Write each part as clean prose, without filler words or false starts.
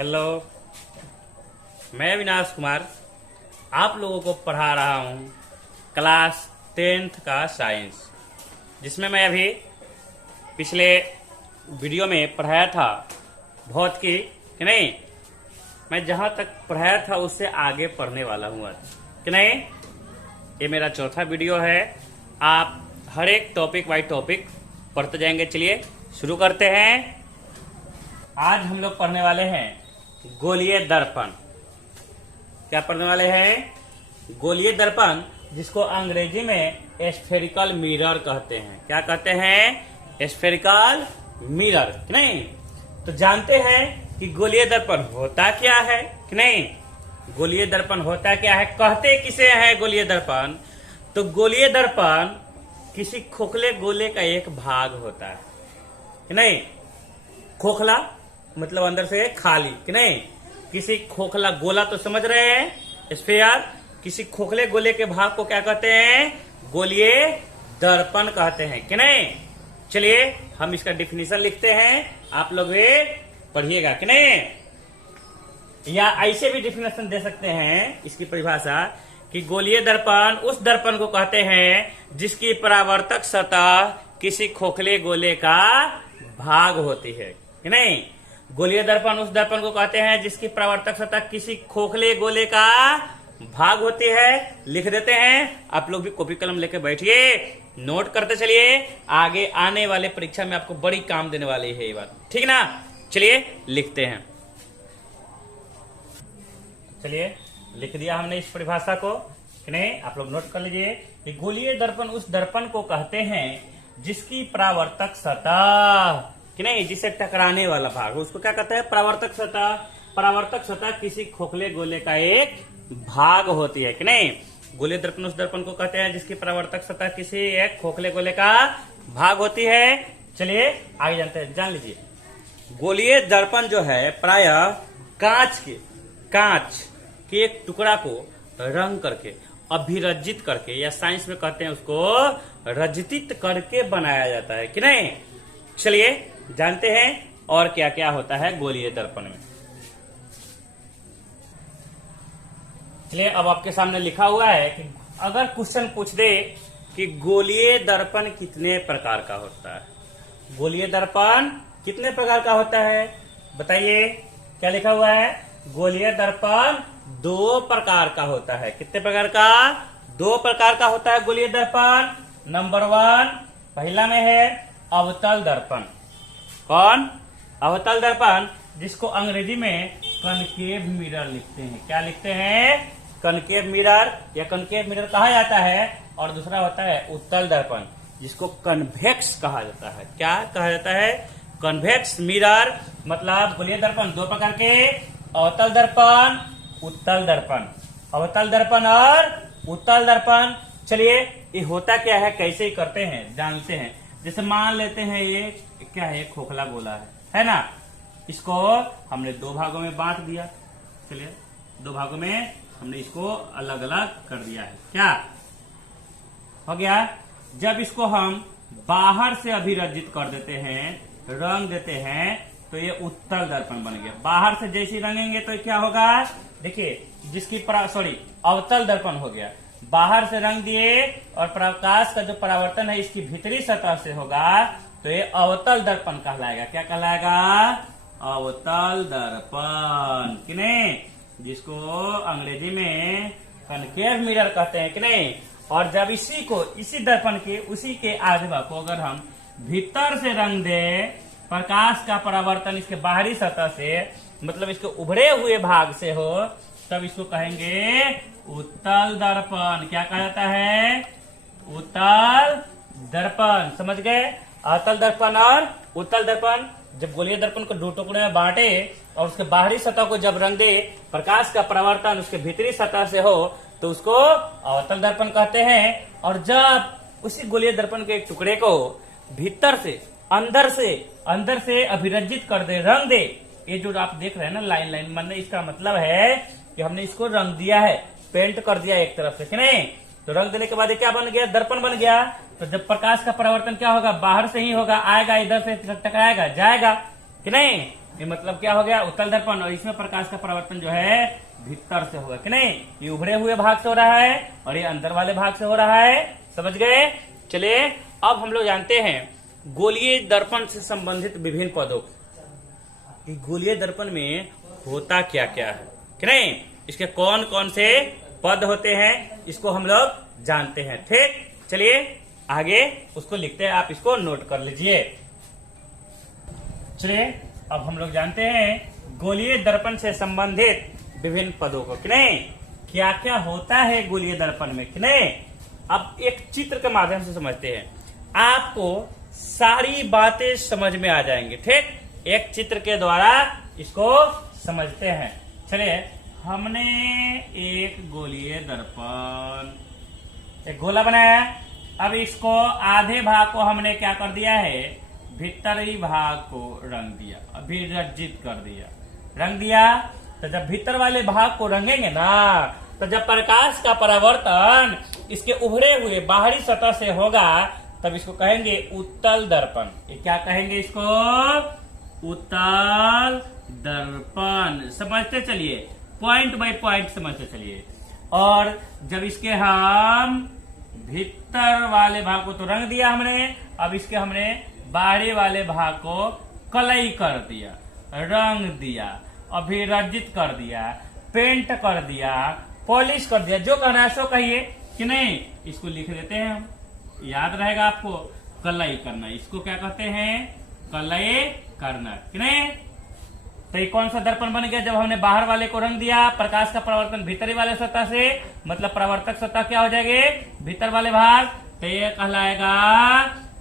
Hello, मैं अविनाश कुमार आप लोगों को पढ़ा रहा हूँ क्लास 10th का साइंस, जिसमें मैं अभी पिछले वीडियो में पढ़ाया था भौतिकी कि नहीं। मैं जहाँ तक पढ़ाया था उससे आगे पढ़ने वाला हूँ आज कि नहीं। ये मेरा चौथा वीडियो है। आप हर एक टॉपिक बाई टॉपिक पढ़ते जाएंगे। चलिए शुरू करते हैं। आज हम लोग पढ़ने वाले हैं गोलीय दर्पण। क्या पढ़ने वाले हैं? गोलीय दर्पण, जिसको अंग्रेजी में स्फेरिकल मिरर कहते हैं। क्या कहते हैं? स्फेरिकल मिरर कि नहीं। तो जानते हैं कि गोलीय दर्पण होता क्या है कि नहीं। गोलीय दर्पण होता क्या है, कहते किसे है गोलीय दर्पण? तो गोलीय दर्पण किसी खोखले गोले का एक भाग होता है कि नहीं। खोखला मतलब अंदर से खाली कि नहीं। किसी खोखला गोला तो समझ रहे हैं, स्फीयर। किसी खोखले गोले के भाग को क्या कहते हैं? गोलीय दर्पण कहते हैं कि नहीं। चलिए हम इसका डिफिनीशन लिखते हैं, आप लोग ये पढ़िएगा कि नहीं। या ऐसे भी डिफिनेशन दे सकते हैं इसकी परिभाषा कि गोलीय दर्पण उस दर्पण को कहते हैं जिसकी परावर्तक सतह किसी खोखले गोले का भाग होती है कि नहीं। गोलीय दर्पण उस दर्पण को कहते हैं जिसकी परावर्तक सतह किसी खोखले गोले का भाग होती है। लिख देते हैं, आप लोग भी कॉपी कलम लेके बैठिए, नोट करते चलिए। आगे आने वाले परीक्षा में आपको बड़ी काम देने वाली है ये बात, ठीक ना। चलिए लिखते हैं। चलिए लिख दिया हमने इस परिभाषा को कि नहीं। आप लोग नोट कर लीजिए कि गोलीय दर्पण उस दर्पण को कहते हैं जिसकी परावर्तक सतह कि नहीं, जिसे टकराने वाला भाग, उसको क्या कहते हैं? परावर्तक सतह। परावर्तक सतह किसी खोखले गोले का एक भाग होती है कि नहीं। गोलीय दर्पण उस दर्पण को कहते हैं जिसकी परावर्तक सतह किसी एक खोखले गोले का भाग होती है। चलिए आगे जानते हैं, जान लीजिए। गोलीय दर्पण जो है प्रायः कांच के एक टुकड़ा को रंग करके, अभिरजित करके, या साइंस में कहते हैं उसको रजित करके बनाया जाता है कि नहीं। चलिए जानते हैं और क्या क्या होता है गोलीय दर्पण में। चलिए अब आपके सामने लिखा हुआ है कि अगर क्वेश्चन पूछ दे कि गोलीय दर्पण कितने प्रकार का होता है, गोलीय दर्पण कितने प्रकार का होता है बताइए। क्या लिखा हुआ है? गोलीय दर्पण 2 प्रकार का होता है। कितने प्रकार का? 2 प्रकार का होता है गोलीय दर्पण। नंबर 1 पहला में है अवतल दर्पण। कौन? अवतल दर्पण, जिसको अंग्रेजी में कनकेव मिरर लिखते हैं। क्या लिखते हैं? कनकेव मिरर, या कनकेव मिरर कहा जाता है। और दूसरा होता है उत्तल दर्पण, जिसको कन्वेक्स कहा जाता है। क्या कहा जाता है? Convex mirror. मतलब गोलीय दर्पण 2 प्रकार के, अवतल दर्पण, उत्तल दर्पण। अवतल दर्पण और उत्तल दर्पण। चलिए ये होता क्या है, कैसे ही करते हैं जानते हैं। जैसे मान लेते हैं ये क्या है, खोखला गोला है ना। इसको हमने 2 भागों में बांट दिया। चलिए 2 भागों में हमने इसको अलग अलग कर दिया है। क्या हो गया? जब इसको हम बाहर से अभिरजित कर देते हैं, रंग देते हैं, तो ये उत्तल दर्पण बन गया। बाहर से जैसे रंगेंगे तो क्या होगा? देखिए जिसकी अवतल दर्पण हो गया। बाहर से रंग दिए और प्रकाश का जो परावर्तन है इसकी भीतरी सतह से होगा, तो ये अवतल दर्पण कहलाएगा। क्या कहलाएगा? अवतल दर्पण कि नहीं, जिसको अंग्रेजी में कनकेव मिरर कहते हैं कि नहीं। और जब इसी दर्पण के उसी के आधे भाग को अगर हम भीतर से रंग दे, प्रकाश का परावर्तन इसके बाहरी सतह से, मतलब इसके उभरे हुए भाग से हो, तब इसको कहेंगे उत्तल दर्पण। क्या कहा जाता है? उत्तल दर्पण। समझ गए? अवतल दर्पण और उत्तल दर्पण। जब गोलीय दर्पण को 2 टुकड़े में बांटे और उसके बाहरी सतह को जब रंग दे, प्रकाश का परावर्तन उसके भीतरी सतह से हो, तो उसको अवतल दर्पण कहते हैं। और जब उसी गोलीय दर्पण के एक टुकड़े को भीतर से अंदर से अभिरजित कर दे, रंग दे, ये जो आप देख रहे हैं ना लाइन लाइन, मतलब इसका मतलब है कि हमने इसको रंग दिया है, पेंट कर दिया एक तरफ से कि नहीं। तो रंग देने के बाद ये क्या बन गया? दर्पण बन गया। तो जब प्रकाश का परावर्तन क्या होगा? बाहर से ही होगा, आएगा, इधर से टकराएगा, जाएगा कि नहीं। ये मतलब क्या हो गया, उत्तल दर्पण। और इसमें प्रकाश का परावर्तन जो है भीतर से होगा कि नहीं, ये उभरे हुए भाग से हो रहा है और ये अंदर वाले भाग से हो रहा है। समझ गए। चलिए अब हम लोग जानते हैं गोलीय दर्पण से संबंधित विभिन्न पदों कि गोलीय दर्पण में होता क्या क्या है कि नहीं, इसके कौन कौन से पद होते हैं, इसको हम लोग जानते हैं। ठीक, चलिए आगे उसको लिखते हैं, आप इसको नोट कर लीजिए। चलिए अब हम लोग जानते हैं गोलीय दर्पण से संबंधित विभिन्न पदों को कि नहीं, क्या क्या होता है गोलीय दर्पण में कि नहीं। अब एक चित्र के माध्यम से समझते हैं, आपको सारी बातें समझ में आ जाएंगे। ठीक, एक चित्र के द्वारा इसको समझते हैं। चलिए, हमने एक गोलीय दर्पण, एक गोला बनाया। अब इसको आधे भाग को हमने क्या कर दिया है, भीतरी भाग को रंग दिया, अभिरंजित कर दिया, रंग दिया। तो जब भीतर वाले भाग को रंगेंगे ना, तो जब प्रकाश का परावर्तन इसके उभरे हुए बाहरी सतह से होगा, तब इसको कहेंगे उत्तल दर्पण। ये क्या कहेंगे इसको, उत्तल दर्पण। समझते चलिए, पॉइंट बाय पॉइंट समझते चलिए। और जब इसके हम भीतर वाले भाग को तो रंग दिया हमने, अब इसके हमने बाहरी वाले भाग को कलई कर दिया, रंग दिया, अभिरंजित कर दिया, पेंट कर दिया, पॉलिश कर दिया, जो कहना है सो कहिए कि नहीं। इसको लिख देते हैं हम, याद रहेगा आपको, कलई करना। इसको क्या कहते हैं, कलई करना कि नहीं। तो ये कौन सा दर्पण बन गया, जब हमने बाहर वाले को रंग दिया, प्रकाश का परावर्तन भीतरी वाले सतह से, मतलब परावर्तक सतह क्या हो जाएंगे, भीतर वाले भाग, तो ये कहलाएगा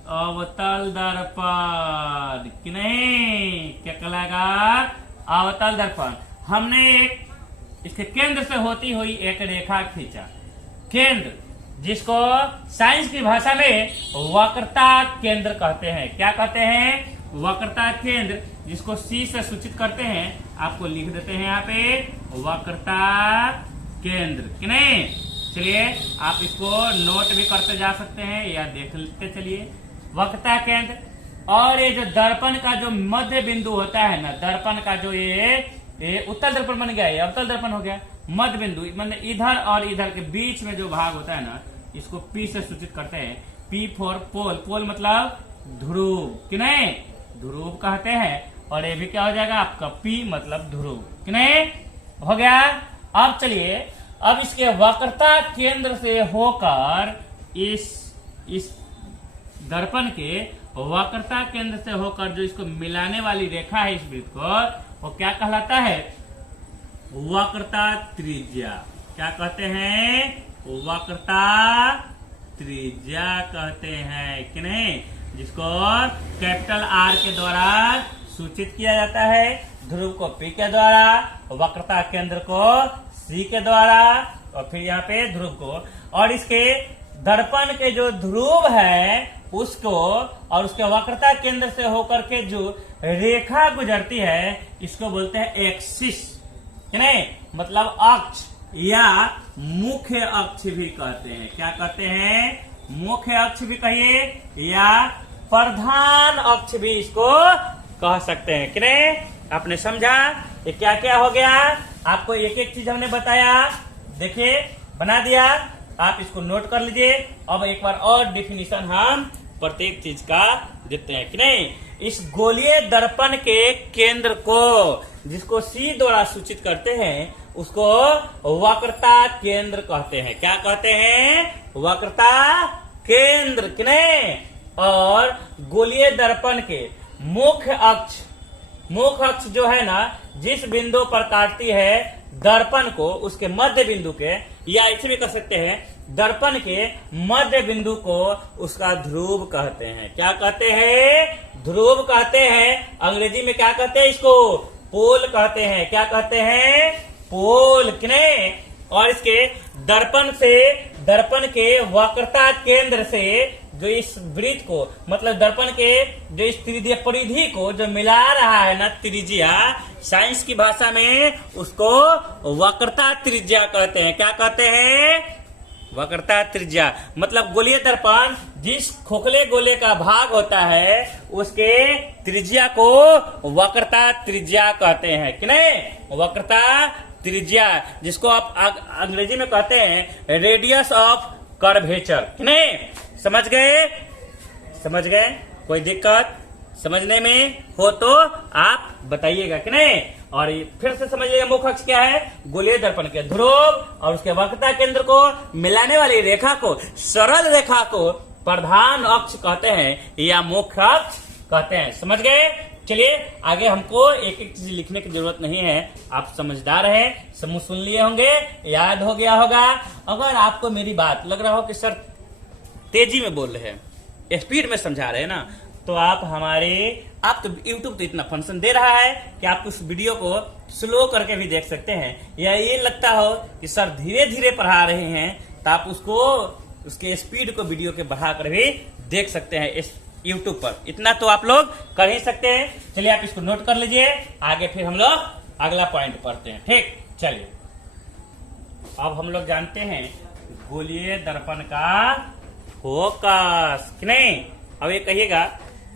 अवतल दर्पण कि नहीं। क्या कहलाएगा, अवतल दर्पण। हमने एक इसके केंद्र से होती हुई एक रेखा खींचा, केंद्र, जिसको साइंस की भाषा में वक्रता केंद्र कहते हैं। क्या कहते हैं, वक्रता केंद्र, जिसको सी से सूचित करते हैं। आपको लिख देते हैं यहाँ पे, वक्रता केंद्र कि नहीं। चलिए आप इसको नोट भी करते जा सकते हैं या देख लेते चलिए, वक्रता केंद्र। और ये जो दर्पण का जो मध्य बिंदु होता है ना, दर्पण का जो ये उत्तल दर्पण बन गया, ये अवतल दर्पण हो गया। मध्य बिंदु मतलब इधर और इधर के बीच में जो भाग होता है ना, इसको पी से सूचित करते हैं। पी फॉर पोल, पोल मतलब ध्रुव कि नहीं, ध्रुव कहते हैं। और ये भी क्या हो जाएगा आपका, पी मतलब ध्रुव कि नहीं, हो गया। अब चलिए, अब इसके वक्रता केंद्र से होकर इस दर्पण के वक्रता केंद्र से होकर जो इसको मिलाने वाली रेखा है इस वृत्त को, वो क्या कहलाता है, वक्रता त्रिज्या। क्या कहते हैं, वक्रता त्रिज्या कहते हैं कि नहीं, जिसको कैपिटल आर के द्वारा सूचित किया जाता है, ध्रुव को पी के द्वारा, वक्रता केंद्र को सी के द्वारा, और फिर यहाँ पे ध्रुव को। और इसके दर्पण के जो ध्रुव है उसको और उसके वक्रता केंद्र से होकर के जो रेखा गुजरती है, इसको बोलते हैं एक्सिस कि नहीं, मतलब अक्ष या मुख्य अक्ष भी कहते हैं। क्या कहते हैं, मुख्य अक्ष भी कहिए या प्रधान अक्ष भी इसको कह सकते हैं कि नहीं। आपने समझा ये क्या क्या हो गया, आपको एक एक चीज हमने बताया, देखिए बना दिया, आप इसको नोट कर लीजिए। अब एक बार और डिफिनीशन हम प्रत्येक चीज का देते हैं कि नहीं। इस गोलीय दर्पण के केंद्र को, जिसको सी द्वारा सूचित करते हैं, उसको वक्रता केंद्र कहते हैं। क्या कहते हैं, वक्रता केंद्र कि नहीं। और गोलीय दर्पण के मुख्य अक्ष जो है ना, जिस बिंदु पर काटती है दर्पण को, उसके मध्य बिंदु के, या ऐसे भी कह सकते हैं दर्पण के मध्य बिंदु को उसका ध्रुव कहते हैं। क्या कहते हैं, ध्रुव कहते हैं। अंग्रेजी में क्या कहते हैं, इसको पोल कहते हैं। क्या कहते हैं, पोल कि नहीं। और इसके दर्पण के वक्रता केंद्र से जो इस वृत्त को, मतलब दर्पण के जो इस त्रिज्या परिधि को जो मिला रहा है ना, त्रिज्या, साइंस की भाषा में उसको वक्रता त्रिज्या कहते हैं। क्या कहते हैं, वक्रता त्रिज्या। मतलब गोलीय दर्पण जिस खोखले गोले का भाग होता है उसके त्रिज्या को वक्रता त्रिज्या कहते हैं कि नहीं, वक्रता त्रिज्या, जिसको आप अंग्रेजी में कहते हैं रेडियस ऑफ कर्वेचर कि नहीं। समझ गए, समझ गए, कोई दिक्कत समझने में हो तो आप बताइएगा कि नहीं। और फिर से समझिएगा, मुख्य अक्ष क्या है, गोलीय दर्पण के ध्रुव और उसके वक्रता केंद्र को मिलाने वाली रेखा को, सरल रेखा को प्रधान अक्ष कहते हैं या मुख्य अक्ष कहते हैं। समझ गए। चलिए आगे, हमको एक एक चीज लिखने की जरूरत नहीं है, आप समझदार हैं, समूह सुन लिए होंगे, याद हो गया होगा। अगर आपको मेरी बात लग रहा हो कि सर तेजी में बोल रहे हैं, स्पीड में समझा रहे हैं ना, तो आप तो YouTube तो इतना फंक्शन दे रहा है कि आप उस वीडियो को स्लो करके भी देख सकते हैं, या ये लगता हो कि सर धीरे धीरे पढ़ा रहे हैं तो आप उसके स्पीड को वीडियो के बढ़ा कर भी देख सकते हैं इस YouTube पर। इतना तो आप लोग कर ही सकते हैं। चलिए आप इसको नोट कर लीजिए, आगे फिर हम लोग अगला पॉइंट पढ़ते हैं। ठीक, चलिए अब हम लोग जानते हैं गोलीय दर्पण का फोकस कि नहीं। अब ये कहिएगा,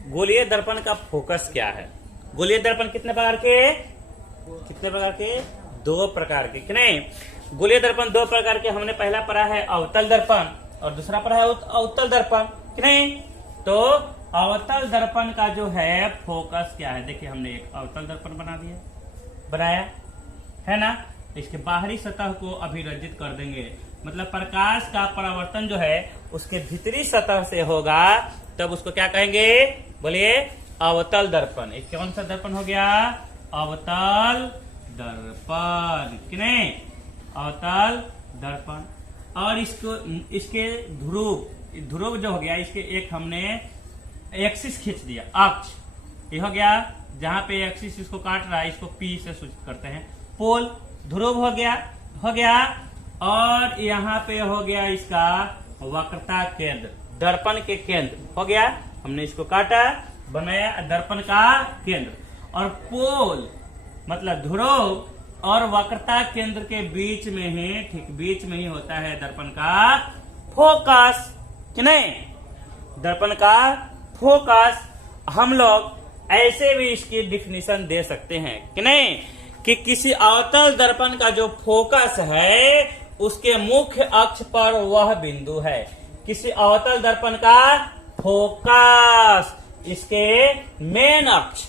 गोलीय दर्पण का फोकस क्या है। गोलीय दर्पण कितने प्रकार के, दो प्रकार के कि नहीं। गोलीय दर्पण दो प्रकार के, हमने पहला पढ़ा है अवतल दर्पण और दूसरा पढ़ा है अवतल दर्पण कि नहीं। तो अवतल दर्पण का जो है फोकस क्या है, देखिए हमने एक अवतल दर्पण बनाया है ना। इसके बाहरी सतह को अभिरंजित कर देंगे, मतलब प्रकाश का परावर्तन जो है उसके भीतरी सतह से होगा, तब उसको क्या कहेंगे, बोलिए अवतल दर्पण। एक कौन सा दर्पण हो गया, अवतल दर्पण कि नहीं, अवतल दर्पण। और इसके ध्रुव जो हो गया, इसके एक हमने एक्सिस खींच दिया, अक्ष ये हो गया, जहां पे एक्सिस इसको काट रहा है इसको P से सूचित करते हैं, पोल ध्रुव हो गया। और यहाँ पे हो गया इसका वक्रता केंद्र, दर्पण के केंद्र हो गया, हमने इसको काटा, बनाया दर्पण का केंद्र। और पोल मतलब ध्रुव और वक्रता केंद्र के बीच में ही, ठीक बीच में ही होता है दर्पण का फोकस कि नहीं। दर्पण का फोकस हम लोग ऐसे भी इसकी डिफिनीशन दे सकते हैं कि नहीं, कि किसी अवतल दर्पण का जो फोकस है उसके मुख्य अक्ष पर वह बिंदु है। किसी अवतल दर्पण का फोकस, इसके मेन अक्ष,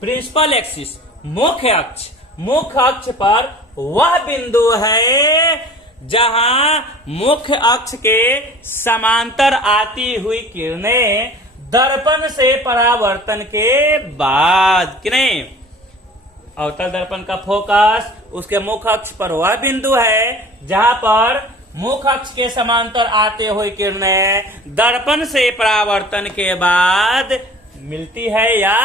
प्रिंसिपल एक्सिस, मुख्य अक्ष पर वह बिंदु है जहां मुख्य अक्ष के समांतर आती हुई किरणें दर्पण से परावर्तन के बाद कि नहीं। अवतल दर्पण का फोकस उसके मुख्य अक्ष पर वह बिंदु है जहां पर मुख्य अक्ष के समांतर आते हुए किरणें दर्पण से परावर्तन के बाद मिलती है या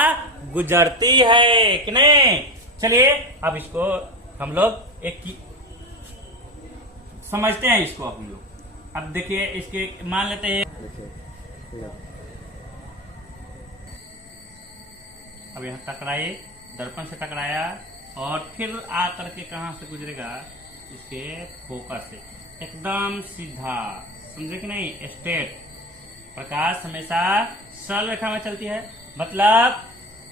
गुजरती है कि नहीं। चलिए अब इसको हम लोग एक समझते हैं, इसको हम लोग अब देखिए, इसके मान लेते हैं, अब यहाँ टकराए, दर्पण से टकराया और फिर आकर के कहां से गुजरेगा, इसके फोकस से एकदम सीधा, समझे कि नहीं, स्ट्रेट। प्रकाश हमेशा सरल रेखा में चलती है, मतलब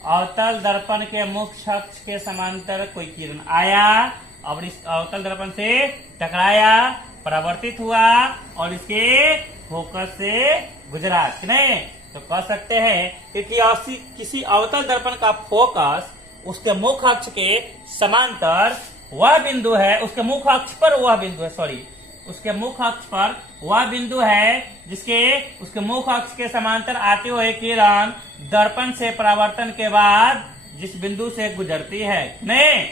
अवतल दर्पण के मुख्य अक्ष के समांतर कोई किरण आया और इस अवतल दर्पण से टकराया, परावर्तित हुआ और इसके फोकस से गुजरा कि नहीं। तो कह सकते हैं कि किसी अवतल दर्पण का फोकस उसके मुख्य अक्ष के समांतर वह बिंदु है, उसके मुख्य अक्ष पर वह बिंदु है, उसके मुख्य अक्ष पर वह बिंदु है जिसके उसके मुख्य अक्ष के समांतर आते हुए किरण दर्पण से परावर्तन के बाद जिस बिंदु से गुजरती है। नहीं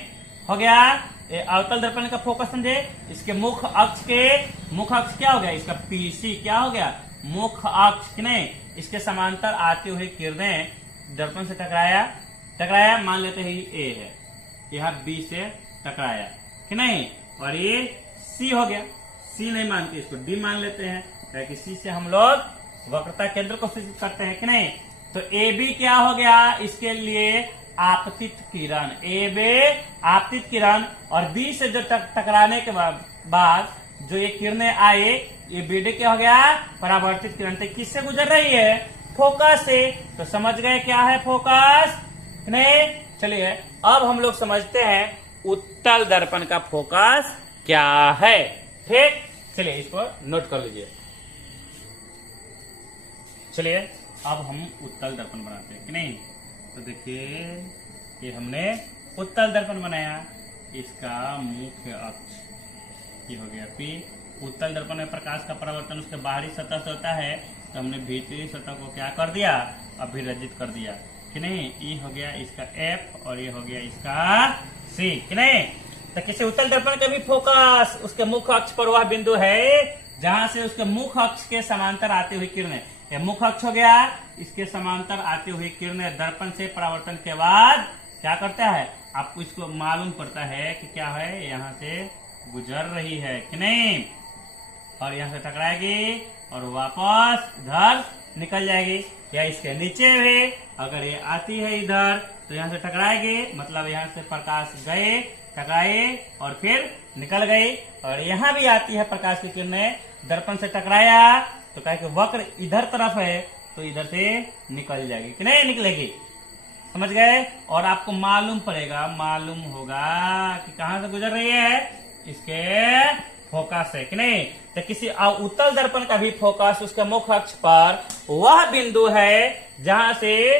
हो गया, ये अवतल दर्पण का फोकस समझे। इसके मुख्य अक्ष क्या हो गया, इसका PC क्या हो गया, मुख्य अक्ष नहीं, इसके समांतर आते हुए किरणें दर्पण से टकराया, मान लेते हैं ये A है, यहाँ B से टकराया कि नहीं, और ये C हो गया, C नहीं मानते, इसको D मान लेते हैं, क्योंकि C से हम लोग वक्रता केंद्र को सूचित करते हैं कि नहीं। तो AB क्या हो गया, इसके लिए आपतित किरण, AB आपतित किरण, और B से जो टकराने के बाद जो ये किरणें आए ये बीडी क्या हो गया, परावर्तित किरण। तो किससे गुजर रही है, फोकस से। तो समझ गए क्या है फोकस, नहीं। चलिए अब हम लोग समझते हैं उत्तल दर्पण का फोकस क्या है। ठीक, चलिए इसको नोट कर लीजिए। चलिए अब हम उत्तल दर्पण बनाते हैं कि नहीं। तो देखिए ये हमने उत्तल दर्पण बनाया, इसका मुख्य अक्ष ये हो गया P। उत्तल दर्पण में प्रकाश का परावर्तन उसके बाहरी सतह से होता है, तो हमने भीतरी सतह को क्या कर दिया, अभिरजित कर दिया कि नहीं। ये हो गया इसका F और ये हो गया इसका C कि नहीं। तो किसी उत्तल दर्पण का भी फोकस उसके मुख्य अक्ष पर वह बिंदु है जहां से उसके मुख्य अक्ष के समांतर आती हुई किरणें, ये मुख्य अक्ष हो गया, इसके समांतर आती हुई किरणें दर्पण से परावर्तन के बाद क्या करता है, आपको इसको मालूम पड़ता है कि क्या है, यहाँ से गुजर रही है कि नहीं, और यहाँ से टकराएगी और वापस इधर निकल जाएगी। या इसके नीचे भी अगर ये आती है इधर तो यहाँ से टकराएगी, मतलब यहाँ से प्रकाश गए, टकराए और फिर निकल गई। और यहाँ भी आती है प्रकाश की किरणें, दर्पण से टकराया तो कहे कि वक्र इधर तरफ है तो इधर से निकल जाएगी कि नहीं निकलेगी, समझ गए। और आपको मालूम पड़ेगा, मालूम होगा कि कहां से गुजर रही है, इसके फोकस है कि नहीं। तो किसी उत्तल दर्पण का भी फोकस उसके मुख्य अक्ष पर वह बिंदु है जहां से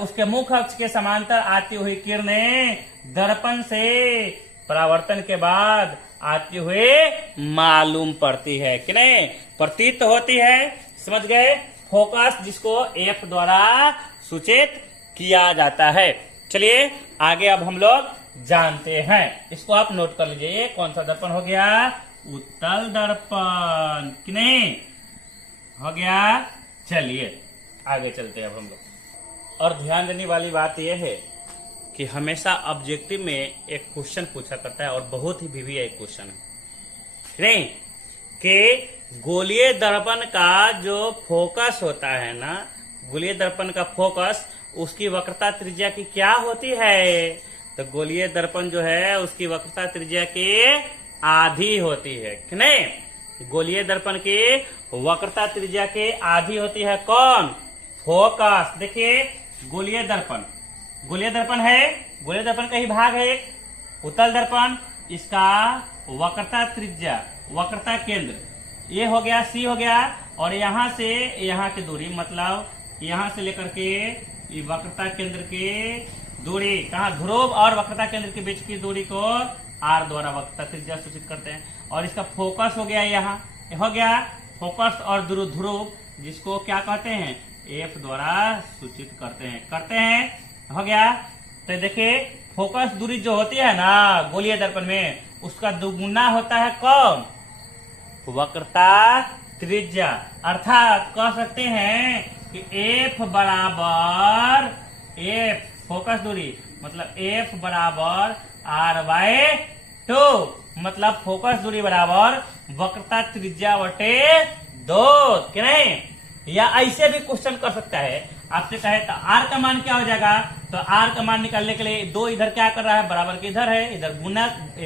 उसके मुख्य अक्ष के समांतर आती हुई किरणें दर्पण से परावर्तन के बाद आती हुए मालूम पड़ती है कि नहीं, प्रतीत होती है, समझ गए। फोकस जिसको F द्वारा सूचित किया जाता है। चलिए आगे अब हम लोग जानते हैं, इसको आप नोट कर लीजिए। कौन सा दर्पण हो गया, उत्तल दर्पण कि नहीं, हो गया। चलिए आगे चलते हैं अब हम लोग। और ध्यान देने वाली बात यह है कि हमेशा ऑब्जेक्टिव में एक क्वेश्चन पूछा करता है और बहुत ही विवि एक क्वेश्चन है नहीं, कि गोलीय दर्पण का जो फोकस होता है ना, गोलीय दर्पण का फोकस उसकी वक्रता त्रिज्या की क्या होती है। तो गोलीय दर्पण जो है उसकी वक्रता त्रिज्या की आधी होती है कि नहीं। गोलीय दर्पण की वक्रता त्रिज्या के आधी होती है कौन, फोकस। देखिए गोलीय दर्पण, गोलीय दर्पण है, गोलीय दर्पण का ही भाग है एक उत्तल दर्पण, इसका वक्रता त्रिज्या, वक्रता केंद्र ये हो गया C हो गया, और यहाँ से यहाँ की दूरी, मतलब यहाँ से लेकर के वक्रता केंद्र की दूरी, कहाँ, ध्रुव और वक्रता केंद्र के बीच की दूरी को R द्वारा वक्रता त्रिज्या सूचित करते हैं। और इसका फोकस हो गया, यहाँ हो गया फोकस और ध्रुव जिसको क्या कहते हैं, F द्वारा सूचित करते हैं, हो गया। तो देखिए फोकस दूरी जो होती है ना गोलीय दर्पण में, उसका दुगुना होता है कौन, वक्रता त्रिज्या। अर्थात कह सकते हैं कि F बराबर F फोकस दूरी, मतलब F बराबर R/2, मतलब फोकस दूरी बराबर वक्रता त्रिज्या बटे 2 कि नहीं। या ऐसे भी क्वेश्चन कर सकता है, आपसे कहे तो R का मान क्या हो जाएगा, तो R का मान निकालने के लिए 2 इधर क्या कर रहा है, बराबर के इधर है, इधर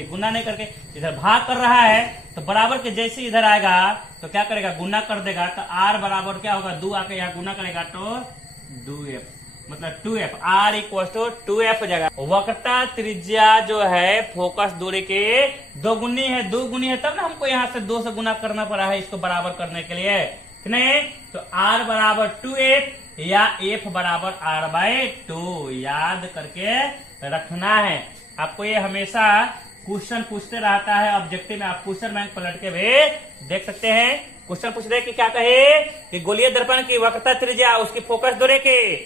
गुना नहीं करके इधर भाग कर रहा है, तो बराबर के जैसे इधर आएगा तो क्या करेगा, गुना कर देगा। तो R बराबर क्या होगा, 2 आके यहाँ गुना करेगा तो 2F, मतलब 2F, R equal to 2F हो जाएगा। वक्रता त्रिज्या जो है फोकस दूरी के 2 गुनी है, तब ना हमको यहाँ से 2 से गुना करना पड़ा है इसको बराबर करने के लिए, नहीं। तो R बराबर 2F या F बराबर R/2 याद करके रखना है। आपको ये हमेशा क्वेश्चन पूछते रहता है ऑब्जेक्टिव में, आप क्वेश्चन बैंक पलट के भी देख सकते हैं। क्वेश्चन पूछ रहे कि क्या कहे कि गोलीय दर्पण की वक्रता त्रिज्या उसकी फोकस दूरी की,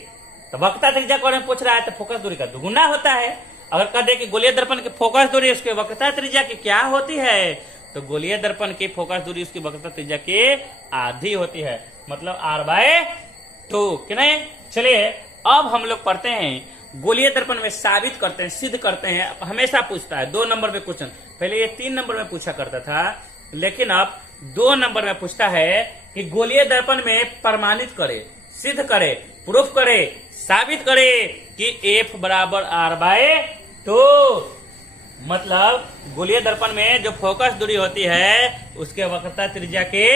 तो वक्रता त्रिज्या कौन पूछ रहा है, तो फोकस दूरी का दुगुना होता है। अगर कह दे कि गोलीय दर्पण की फोकस दूरी उसकी वक्रता त्रिज्या की क्या होती है, तो गोलीय दर्पण की फोकस दूरी उसकी वक्रता त्रिज्या की आधी होती है, मतलब R/2 कि नहीं। चलिए अब हम लोग पढ़ते हैं गोलीय दर्पण में साबित करते हैं, सिद्ध करते हैं। हमेशा पूछता है 2 नंबर में क्वेश्चन, पहले ये 3 नंबर में पूछा करता था, लेकिन अब 2 नंबर में पूछता है कि गोलीय दर्पण में प्रमाणित करे, सिद्ध करे, प्रूफ करे, साबित करे कि F बराबर R/2, मतलब गोलीय दर्पण में जो फोकस दूरी होती है उसके वक्रता त्रिज्या के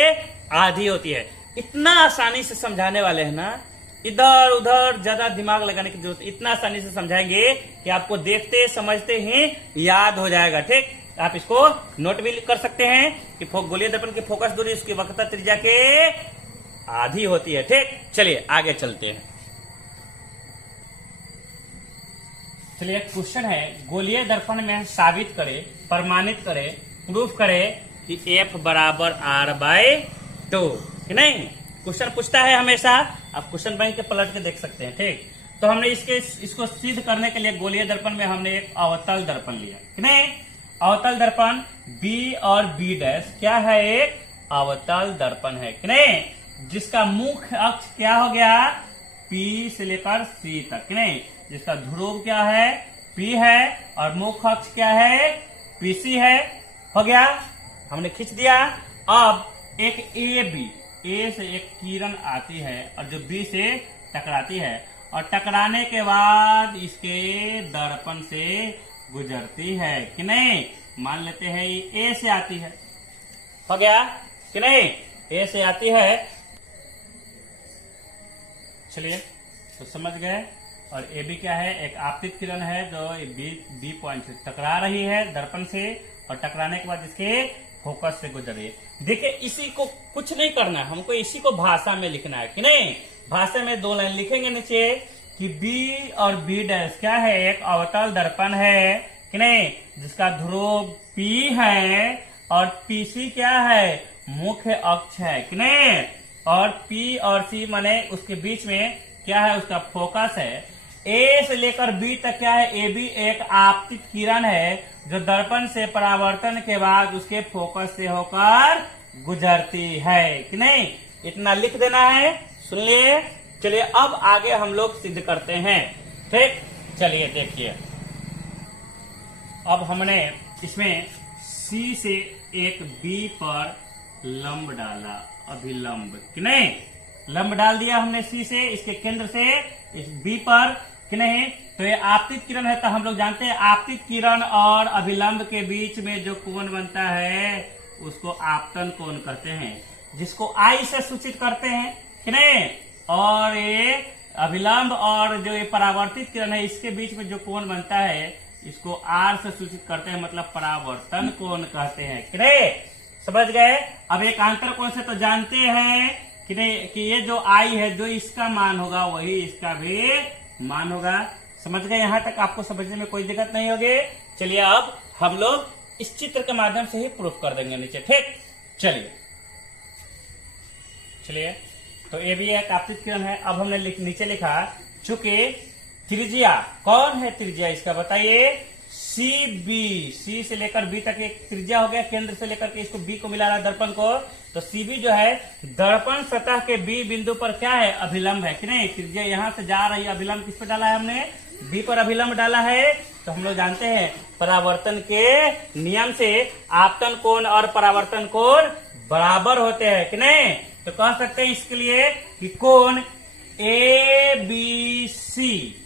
आधी होती है। इतना आसानी से समझाने वाले हैं ना, इधर उधर ज्यादा दिमाग लगाने की जरूरत, इतना आसानी से समझाएंगे कि आपको देखते समझते ही याद हो जाएगा। ठीक, आप इसको नोट भी कर सकते हैं कि गोलीय दर्पण की फोकस दूरी उसकी वक्रता त्रिज्या के आधी होती है। ठीक, चलिए आगे चलते हैं। चलिए क्वेश्चन है, गोलीय दर्पण में साबित करे, प्रमाणित करे, प्रूफ करे कि F बराबर R/2, कि नहीं। क्वेश्चन पूछता है हमेशा, आप क्वेश्चन बैंक के पलट के देख सकते हैं। ठीक, तो हमने इसको सिद्ध करने के लिए गोलीय दर्पण में हमने एक अवतल दर्पण लिया, कि नहीं। अवतल दर्पण B और B डैश क्या है, एक अवतल दर्पण है, कि नहीं, जिसका मुख्य अक्ष क्या हो गया, P से लेकर C तक, कि नहीं, जिसका ध्रुव क्या है, P है, और मुख्य अक्ष क्या है, PC है। हो गया, हमने खींच दिया। अब एक A से एक किरण आती है और जो B से टकराती है, और टकराने के बाद इसके दर्पण से गुजरती है, कि नहीं। मान लेते हैं ये A से आती है, हो गया, कि नहीं, A से आती है। चलिए तो समझ गए। और ए बी क्या है, एक आपतित किरण है जो बी पॉइंट से टकरा रही है दर्पण से, और टकराने के बाद इसके फोकस से गुजर रही है। देखिए इसी को कुछ नहीं करना है, हमको इसी को भाषा में लिखना है, कि नहीं। भाषा में 2 लाइन लिखेंगे नीचे कि बी और बी डैश क्या है, एक अवतल दर्पण है, कि नहीं, जिसका ध्रुव पी है और पीसी क्या है, मुख्य अक्ष है, कि नहीं। और पी और सी माने उसके बीच में क्या है, उसका फोकस है। ए से लेकर बी तक क्या है, ए बी एक आपतित किरण है जो दर्पण से परावर्तन के बाद उसके फोकस से होकर गुजरती है, कि नहीं। इतना लिख देना है, सुन लिए। चलिए अब आगे हम लोग सिद्ध करते हैं। ठीक, चलिए देखिए। अब हमने इसमें सी से एक बी पर लंब डाला, अभिलंब, कि नहीं। लंब डाल दिया हमने सी से, इसके केंद्र से इस बी पर, कि नहीं। तो ये आपतित किरण है, तो हम लोग जानते हैं आपतित किरण और अभिलंब के बीच में जो कोण बनता है उसको आपतन कोण कहते हैं, जिसको आई से सूचित करते हैं, कि नहीं। और ये अभिलंब और जो ये परावर्तित किरण है इसके बीच में जो कोण बनता है इसको आर से सूचित करते हैं, मतलब परावर्तन कोण कहते हैं, कि नहीं। समझ गए। अब एकांतर कोण से तो जानते हैं कि नहीं, कि ये जो आई है, जो इसका मान होगा वही इसका भी मान होगा। समझ गए, यहां तक आपको समझने में कोई दिक्कत नहीं होगी। चलिए अब हम लोग इस चित्र के माध्यम से ही प्रूफ कर देंगे नीचे। ठीक, चलिए तो ये भी एक आपतित किरण है। अब हमने नीचे लिखा, चूंकि त्रिज्या कौन है, त्रिज्या इसका बताइए, सी बी, सी से लेकर बी तक एक त्रिज्या हो गया, केंद्र से लेकर के इसको बी को मिला रहा है दर्पण को, तो सी बी जो है दर्पण सतह के बी बिंदु पर क्या है, अभिलंब है, कि नहीं। त्रिज्या यहां से जा रही है, अभिलंब किस पर डाला है हमने, बी पर अभिलंब डाला है। तो हम लोग जानते हैं परावर्तन के नियम से आपतन कोण और परावर्तन कोण बराबर होते हैं, कि नहीं। तो कह सकते हैं इसके लिए कि कोण ए बी सी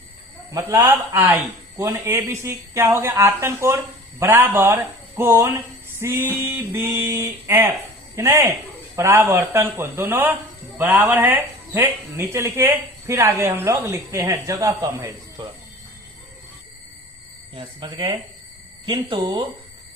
मतलब आई, कोण ए बी सी क्या हो गया, आपतन कोण बराबर कोण सी बी एफ, कि नहीं, परावर्तन कोण, दोनों बराबर है। ठीक, नीचे लिखिए, फिर आगे हम लोग लिखते हैं, जगह कम है थोड़ा, यहां समझ गए। किंतु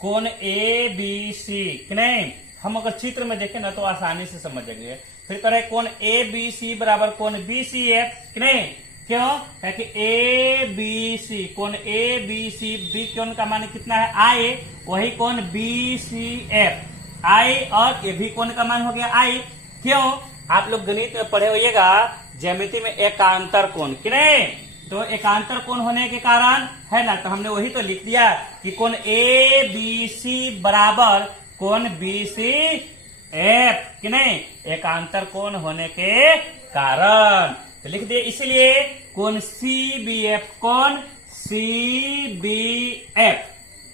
कोण ए बी सी, कि नहीं, हम अगर चित्र में देखें ना तो आसानी से समझ जाएंगे। फिर करें कोण ए बी सी बराबर कोण बी सी एफ, कि नहीं। क्यों है कि ए बी सी, कोण ए बी सी, बी कोण का मान कितना है, आई, वही कोण बी सी एफ, आई, और ये भी कोण का मान हो गया आई। क्यों, आप लोग गणित में पढ़े होइएगा ज्यामिति में एकांतर कोण, कि नहीं। तो एकांतर कोण होने के कारण है ना, तो हमने वही तो लिख दिया कि कोण ए बी सी बराबर कोण बी सी एफ, कि नहीं, एकांतर कोण होने के कारण तो लिख दिए। इसीलिए कोण सी बी एफ, कोण सी बी एफ,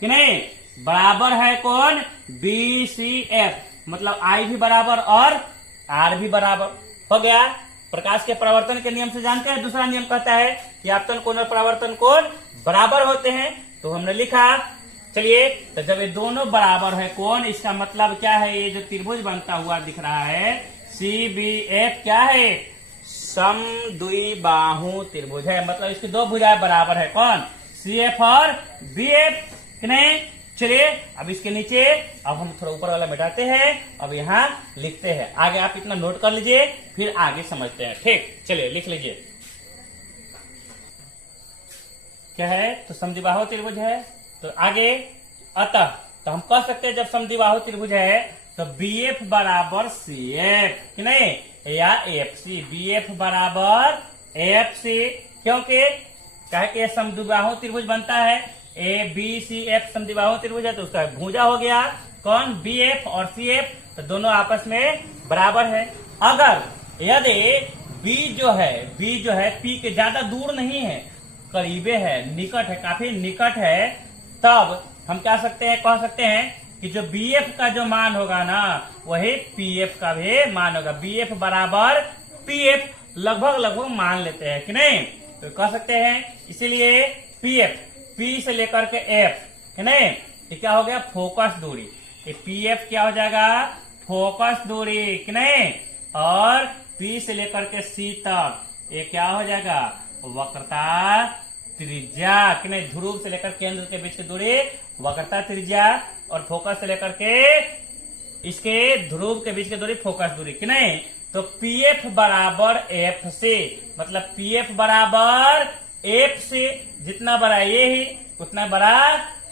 कि नहीं, बराबर है कोण बी सी एफ, मतलब आई भी बराबर और आर भी बराबर हो गया। प्रकाश के परावर्तन के नियम से जानते हैं, दूसरा नियम कहता है कि आपतन कोण और परावर्तन कोण बराबर होते हैं। तो हमने लिखा, चलिए, तो जब ये दोनों बराबर है कोण, इसका मतलब क्या है, ये जो त्रिभुज बनता हुआ दिख रहा है CBF क्या है, समद्विबाहु त्रिभुज है। मतलब इसकी दो भुजाएं बराबर है, कौन, CF और BF, नहीं। चलिए, अब इसके नीचे अब हम थोड़ा ऊपर वाला मिटाते हैं, अब यहाँ लिखते हैं। आगे आप इतना नोट कर लीजिए, फिर आगे समझते हैं, ठीक। चलिए लिख लीजिए, क्या है, तो समद्विबाहु त्रिभुज है। तो आगे अतः तो हम कह सकते हैं जब समद्विबाहु त्रिभुज है तो BF बराबर CF, कि नहीं, या FC। BF बराबर FC, क्योंकि कहे कि समद्विबाहु त्रिभुज बनता है, ABCF समद्विबाहु त्रिभुज है, तो उसका भुजा हो गया कौन, BF और CF, तो दोनों आपस में बराबर है। अगर यदि B जो है P के ज्यादा दूर नहीं है, करीबे है, निकट है, काफी निकट है, तब हम क्या कह सकते हैं कि जो BF का जो मान होगा ना, वही PF का भी मान होगा। BF बराबर PF लगभग मान लेते हैं, कि नहीं, तो कह सकते हैं। इसीलिए PF, P से लेकर के F, है नहीं, ये क्या हो गया, फोकस दूरी। ये PF क्या हो जाएगा, फोकस दूरी, कि नहीं, और P से लेकर के C तक ये क्या हो जाएगा, वक्रता त्रिज्या, कि नहीं, ध्रुव से लेकर केंद्र के बीच की दूरी वक्रता त्रिज्या, और फोकस से लेकर के इसके ध्रुव के बीच की दूरी फोकस दूरी, कि नहीं। तो PF बराबर F से, मतलब PF बराबर F से, जितना बड़ा ये ही उतना बड़ा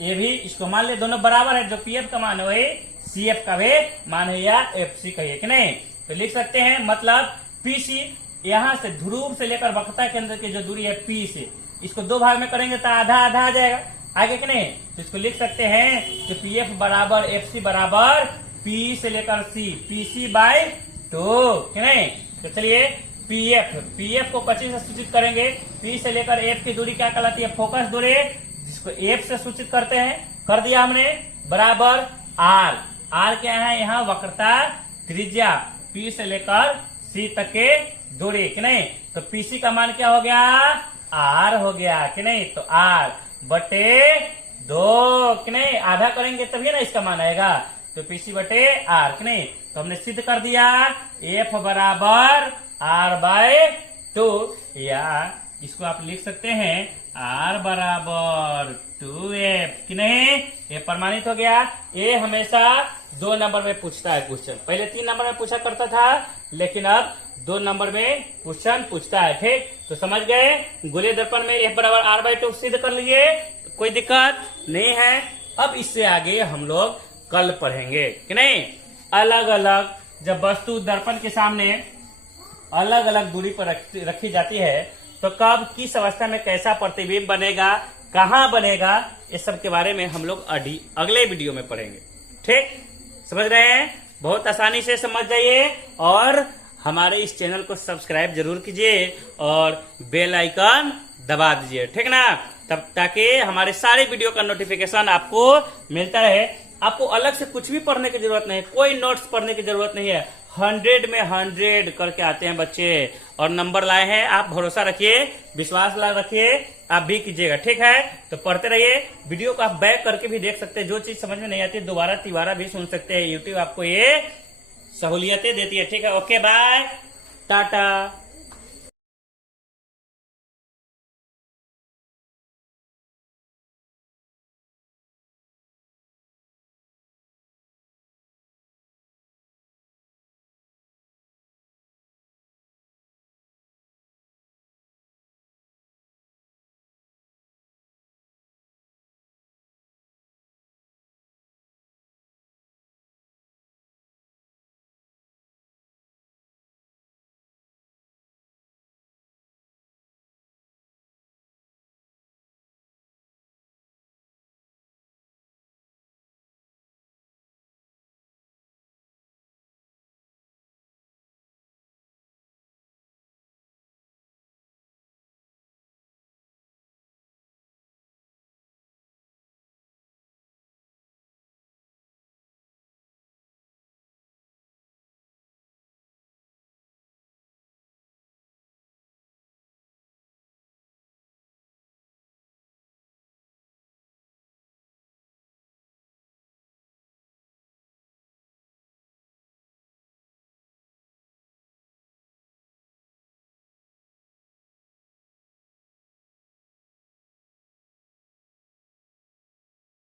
ये भी, इसको मान ले दोनों बराबर है। जो PF का मान है वही CF का भी मान है, या FC कहिए, कि नहीं। तो लिख सकते हैं, मतलब PC यहां से ध्रुव से लेकर वक्रता केंद्र की जो दूरी है P से, इसको दो भाग में करेंगे तो आधा आधा आ जाएगा आगे, कि नहीं। तो इसको लिख सकते हैं कि PF बराबर FC बराबर P से लेकर C, PC/2, कि नहीं। तो चलिए PF को 25 से सूचित करेंगे, P से लेकर F की दूरी क्या कहलाती है, फोकस दूरी, जिसको F से सूचित करते हैं, कर दिया हमने, बराबर R क्या है, यहाँ वक्रता त्रिज्या, P से लेकर C तक के दूरी, कि नहीं। तो PC का मान क्या हो गया, R हो गया, कि नहीं। तो R बटे 2, कि नहीं, आधा करेंगे तभी ना इसका मान आएगा। तो PC बटे R, कि नहीं। तो हमने सिद्ध कर दिया F बराबर R/2, या इसको आप लिख सकते हैं R बराबर 2F, कि नहीं। ये प्रमाणित हो गया। ये हमेशा 2 नंबर में पूछता है क्वेश्चन, पहले 3 नंबर में पूछा करता था, लेकिन अब 2 नंबर में क्वेश्चन पूछता है, ठीक। तो समझ गए, गोलीय दर्पण में F बराबर R/2 सिद्ध कर लीजिए, कोई दिक्कत नहीं है। अब इससे आगे हम लोग कल पढ़ेंगे, कि नहीं। अलग अलग जब वस्तु दर्पण के सामने अलग अलग दूरी पर रखी जाती है, तो कब किस अवस्था में कैसा प्रतिबिंब बनेगा, कहाँ बनेगा, इस सब के बारे में हम लोग अगले वीडियो में पढ़ेंगे, ठीक। समझ रहे हैं, बहुत आसानी से समझ जाइए, और हमारे इस चैनल को सब्सक्राइब जरूर कीजिए और बेल आइकन दबा दीजिए, ठीक ना, तब ताकि हमारे सारे वीडियो का नोटिफिकेशन आपको मिलता रहे। आपको अलग से कुछ भी पढ़ने की जरूरत नहीं है, कोई नोट्स पढ़ने की जरूरत नहीं है। 100 में 100 करके आते हैं बच्चे, और नंबर लाए हैं। आप भरोसा रखिए, विश्वास रखिए, आप भी कीजिएगा, ठीक है। तो पढ़ते रहिए, वीडियो को आप बैक करके भी देख सकते हैं, जो चीज समझ में नहीं आती दोबारा तिबारा भी सुन सकते हैं। यूट्यूब आपको ये सहूलियतें देती है, ठीक है। Okay, bye, Tata.